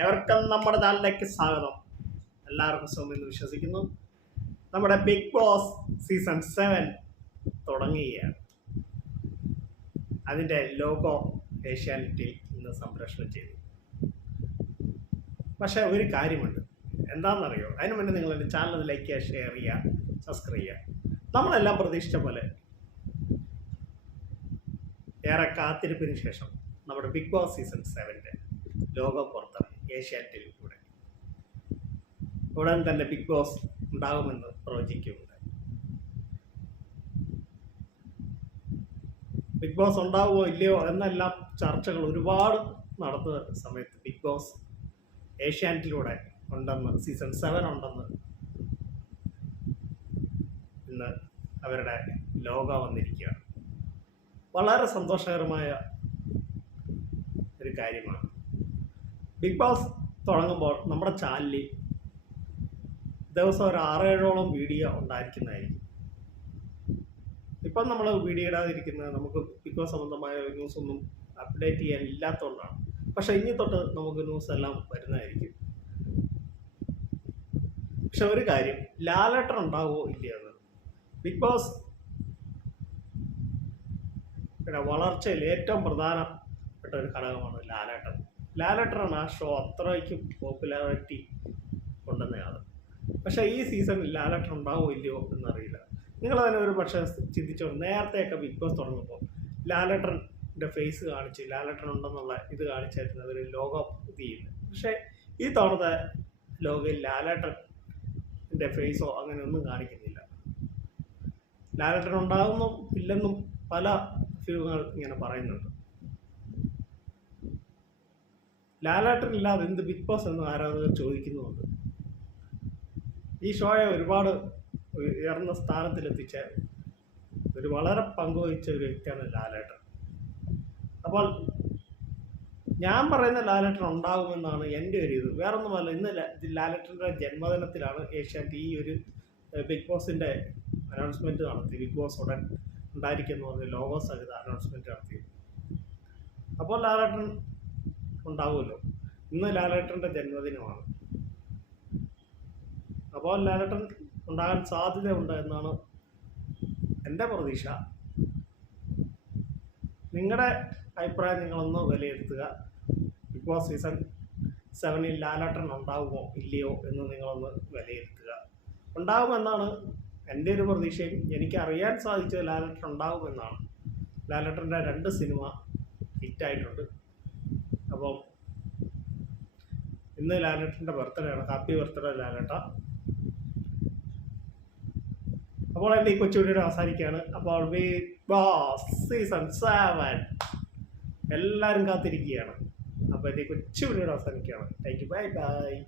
ഏവർക്കും നമ്മുടെ നാലിലേക്ക് സ്വാഗതം. എല്ലാവർക്കും സുഖമെന്ന് വിശ്വസിക്കുന്നു. നമ്മുടെ ബിഗ് ബോസ് സീസൺ സെവൻ തുടങ്ങുകയാണ്. അതിന്റെ ലോഗോ ഏഷ്യാനെറ്റിൽ ഇന്ന് സംപ്രേഷണം ചെയ്തു. പക്ഷേ ഒരു കാര്യമുണ്ട്. എന്താണെന്നറിയോ? അതിനു മുന്നേ നിങ്ങൾ എന്റെ ചാനൽ ലൈക്ക് ചെയ്യുക ഷെയർ ചെയ്യുക സബ്സ്ക്രൈബ് ചെയ്യുക. നമ്മളെല്ലാം പ്രതീക്ഷിച്ച പോലെ ഏറെ കാത്തിരിപ്പിന് ശേഷം നമ്മുടെ ബിഗ് ബോസ് സീസൺ സെവന്റെ ലോഗോ പുറത്തിറങ്ങി. ഏഷ്യാനെറ്റിൽ കൂടെ. ഉടൻ തന്നെ ബിഗ് ബോസ് ഉണ്ടാകുമെന്ന് പ്രവചിക്കുന്നുണ്ട് ബിഗ് ബോസ് ഉണ്ടാവുമോ ഇല്ലയോ എന്നെല്ലാം ചർച്ചകൾ ഒരുപാട് നടന്ന സമയത്ത് ബിഗ് ബോസ് ഏഷ്യാനെറ്റിലൂടെ ഉണ്ടെന്ന് സീസൺ സെവൻ ഉണ്ടെന്ന് ഇന്ന് അവരുടെ ലോക വന്നിരിക്കുകയാണ്. വളരെ സന്തോഷകരമായ ഒരു കാര്യമാണ്. ബിഗ് ബോസ് തുടങ്ങുമ്പോൾ നമ്മുടെ ചാനലിൽ ദിവസം ഒരു ആറേഴോളം വീഡിയോ ഉണ്ടായിരിക്കുന്നതായിരിക്കും. ഇപ്പം നമ്മൾ വീഡിയോ ഇടാതിരിക്കുന്നത് നമുക്ക് ബിഗ് ബോസ് സംബന്ധമായ ന്യൂസ് ഒന്നും അപ്ഡേറ്റ് ചെയ്യാൻ ഇല്ലാത്തതുകൊണ്ടാണ്. പക്ഷേ ഇനി തൊട്ട് നമുക്ക് ന്യൂസ് എല്ലാം വരുന്നതായിരിക്കും. പക്ഷെ ഒരു കാര്യം ലാലേട്ടർ ഉണ്ടാവുമോ ഇല്ലയെന്ന് ബിഗ് ബോസ് വളർച്ചയിൽ ഏറ്റവും പ്രധാനപ്പെട്ട ഒരു ഘടകമാണ് ലാലേട്ടൻ ലാലേട്ടനാണ് ആ ഷോ അത്രയ്ക്കും പോപ്പുലാരിറ്റി കൊണ്ടുവന്നയാൾ പക്ഷേ ഈ സീസണിൽ ലാലേട്ടൻ ഉണ്ടാവോ ഇല്ലയോ എന്നറിയില്ല. നിങ്ങൾ തന്നെ ഒരു പക്ഷേ ചിന്തിച്ചോ? നേരത്തെയൊക്കെ ബിഗ് ബോസ് തുടങ്ങുമ്പോൾ ലാലേട്ടന്റെ ഫേസ് കാണിച്ച് ലാലേട്ടൻ ഉണ്ടെന്നുള്ള ഇത് കാണിച്ചായിരുന്നു അവർ ലോഗോ ഇതില്ല പക്ഷേ ഈ തവണത്തെ ലോഗയിൽ ലാലേട്ടന്റെ ഫേസോ അങ്ങനെ ഒന്നും കാണിക്കുന്നില്ല. ലാലേട്ടൻ ഉണ്ടാകുന്നും ഇല്ലെന്നും പല ഫിലിമുകൾ ഇങ്ങനെ പറയുന്നുണ്ട്. ലാലേട്ടൻ ഇല്ലാതെ എന്ത് ബിഗ് ബോസ് എന്ന് ആരാധകർ ചോദിക്കുന്നുണ്ട് ഈ ഷോയെ ഒരുപാട് ഉയർന്ന സ്ഥാനത്തിലെത്തിച്ച ഒരു വളരെ പങ്കുവഹിച്ച ഒരു വ്യക്തിയാണ് ലാലേട്ടൻ. അപ്പോൾ ഞാൻ പറയുന്ന ലാലേട്ടൻ ഉണ്ടാകുമെന്നാണ് എന്റെ ഒരു ഇത്. വേറൊന്നുമല്ല ഇന്ന് ലാലേട്ടന്റെ ജന്മദിനത്തിലാണ് ഏഷ്യാനെറ്റ് ഈ ഒരു ബിഗ് ബോസിന്റെ അനൗൺസ്മെന്റ് നടത്തി. ബിഗ് ബോസ് ഉടൻ ഉണ്ടായിരിക്കുമെന്ന് പറഞ്ഞ് ലോഗോ സഹിത അനൗൺസ്മെന്റ് നടത്തി. അപ്പോൾ ലാലേട്ടൻ ഉണ്ടാവുമല്ലോ. ഇന്ന് ലാലേട്ടന്റെ ജന്മദിനമാണ്. അപ്പോൾ ലാലേട്ടൻ ഉണ്ടാകാൻ സാധ്യതയുണ്ട് എന്നാണ് എന്റെ പ്രതീക്ഷ. നിങ്ങളുടെ അഭിപ്രായം നിങ്ങളൊന്ന് വിലയിരുത്തുക. ബിഗ് ബോസ് സീസൺ സെവനിൽ ലാലേട്ടൻ ഉണ്ടാവുമോ ഇല്ലയോ എന്ന് നിങ്ങളൊന്ന് വിലയിരുത്തുക. ഉണ്ടാകുമെന്നാണ് എന്റെ ഒരു പ്രതീക്ഷയും. എനിക്ക് അറിയാൻ സാധിച്ചത് ലാലേട്ടൻ ഉണ്ടാകുമെന്നാണ് ലാലേട്ടന്റെ രണ്ട് സിനിമ ഹിറ്റായിട്ടുണ്ട്. അപ്പം ഇന്ന് ലാലേട്ടന്റെ ബർത്ത്ഡേ ആണ്. ഹാപ്പി ബർത്ത്ഡേ ലാലേട്ട. അപ്പോൾ എന്റെ ഈ കൊച്ചുകുട്ടിയുടെ അവസാനിക്കുകയാണ്. അപ്പോൾ ബോസ് സീസൺ എല്ലാവരും കാത്തിരിക്കുകയാണ്. അപ്പോൾ എന്റെ ഈ കൊച്ചുകുട്ടിയുടെ അവസാനിക്കുകയാണ്. Thank you bye bye